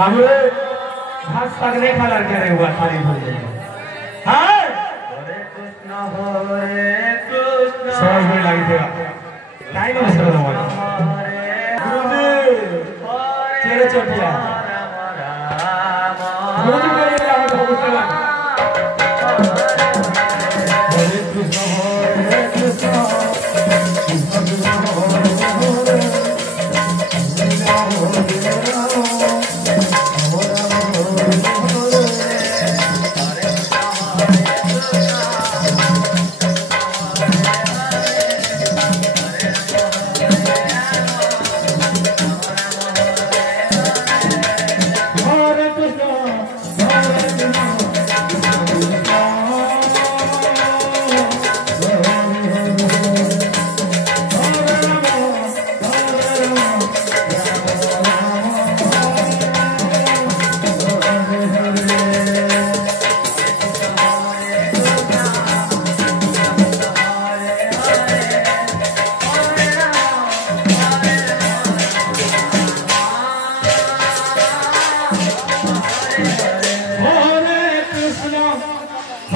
बाबू घास पकने का लड़का रहे हुआ थारी भर गया हाँ हरे कृष्ण समझ में लगी थे टाइम नहीं समझ में गुरुजी चेहरे चोटिया गुरुजी के लिए हमें तो कुछ लगा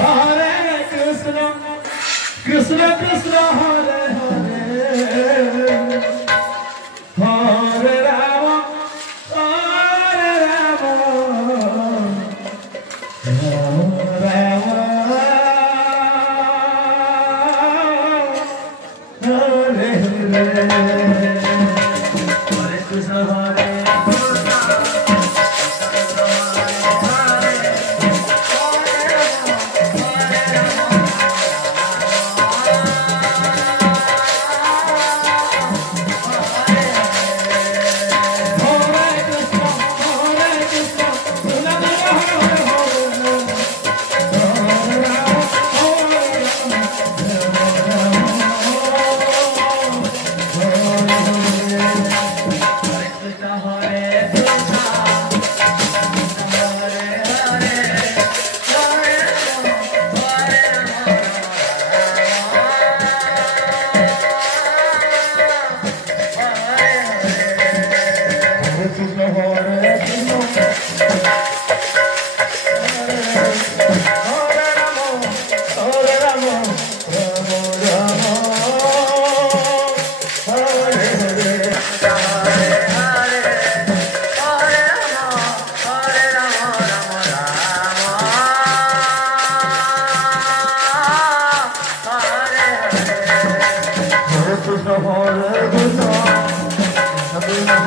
हरे कृष्ण कृष्ण कृष्ण हरे हरे हरे राम हरे राम राम राम हरे हरे हरे कृष्ण हरे Hare Krishna